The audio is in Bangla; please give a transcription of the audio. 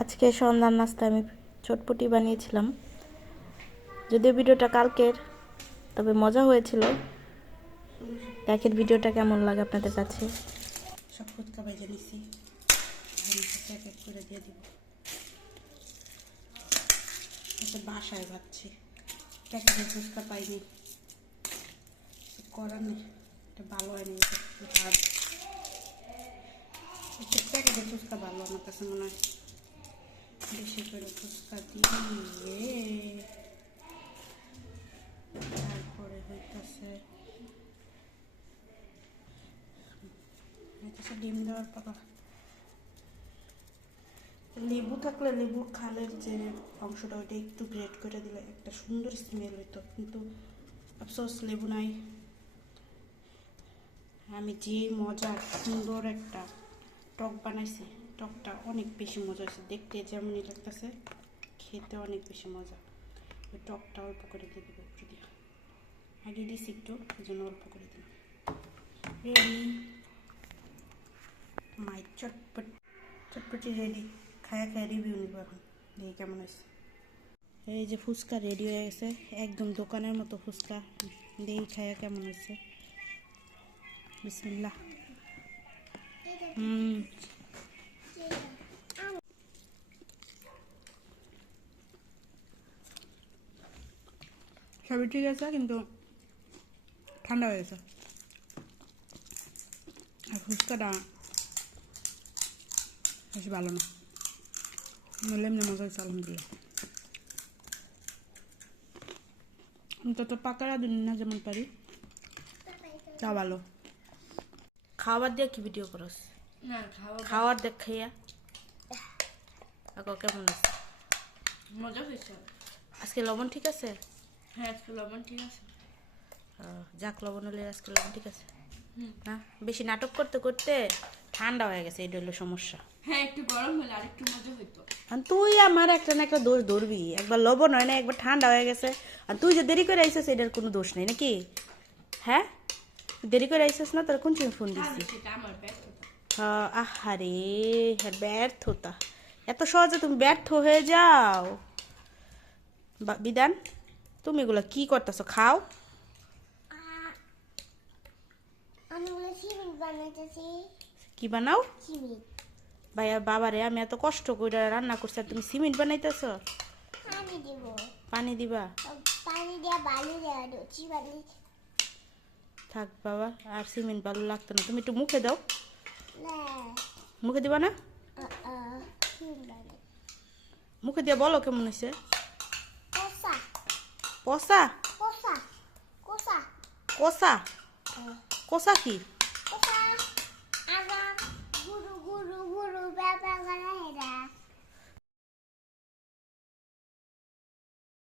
আজকে সন্ধ্যার নাস্তা আমি চটপটি বানিয়েছিলাম। যদিও ভিডিওটা কালকের, তবে মজা হয়েছিল। দেখেন ভিডিওটা কেমন লাগে আপনাদের কাছে। সব ফুচকা করে দিয়ে বাসায় পাচ্ছি প্যাকেটে ফুচকা পাইনি। করার নেই। ভালো ভালো আমার কাছে মনে হয়। বেশি করে ফুচকা দিয়ে তারপরে হইতেছে হইতেছে ডিম দেওয়ার পাতা লেবু থাকলে লেবুর খালের যে অংশটা ওইটা একটু গ্রেট করে দিলে একটা সুন্দর স্মেল হইতো কিন্তু আফসোস লেবু নাই আমি যে মজা সুন্দর একটা টক বানাইছি টকটা অনেক বেশি মজা হয়েছে। দেখতে যেমনই লাগতেছে, খেতে অনেক বেশি মজা। ওই টকটা অল্প করে দিয়ে দেবো একটু দিয়ে। আগে দিছি একটু জন্য অল্প করে দিলাম। রেডি মাই চটপট চটপটি রেডি খায়া খায়া রিভিউ নিব এখন। দেখি কেমন হয়েছে। এই যে ফুচকা রেডি হয়ে গেছে। একদম দোকানের মতো ফুচকা। দেখি খায়া কেমন হয়েছে। বিসমিল্লাহ। হুম। সবই ঠিক আছে কিন্তু ঠান্ডা হয়ে গেছে। আর ফুচকাটা বেশি ভালো না। নইলে এমনি মজা হয়েছে আলহামদুলিল্লাহ তত পাকারা দিন না যেমন পারি তা ভালো। খাবার দিয়ে কি ভিডিও করস? খাওয়ার দেখ খাইয়া। আকৌ কেমন আছে মজা হয়েছে। আজকে লবণ ঠিক আছে? হ্যাঁ আজকে লবণ ঠিক আছে। যাক লবণ হলে আজকে লবণ ঠিক আছে। না? বেশি নাটক করতে করতে ঠান্ডা হয়ে গেছে এটা হলো সমস্যা। হ্যাঁ একটু গরম হলে আর মজা হইতো। আর তুই আমার একটা না একটা দোষ ধরবি। একবার লবণ হয় না একবার ঠান্ডা হয়ে গেছে। আর তুই যে দেরি করে আইসিস এটার কোনো দোষ নেই নাকি? হ্যাঁ? দেরি করে আইসিস না তোর কোন সময় ফোন দিছি হ্যাঁ, আহারে হ্যাঁ ব্যর্থতা। এত সহজে তুমি ব্যর্থ হয়ে যাও। বা- বিধান? তুমি এগুলো কি করতেছো? খাও। কি বানাও? ভাইয়া বাবারে আমি এত কষ্ট করে রান্না করছি আর তুমি সিমেন্ট বানাইতেছো? পানি দিব। থাক বাবা আর সিমেন্ট ভালো লাগতো না। তুমি একটু মুখে দাও। মুখে দিবা না? মুখে দিয়ে বলো কেমন হয়েছে coçar. Coçar. Coçar. Coçar. É. Coçar aqui.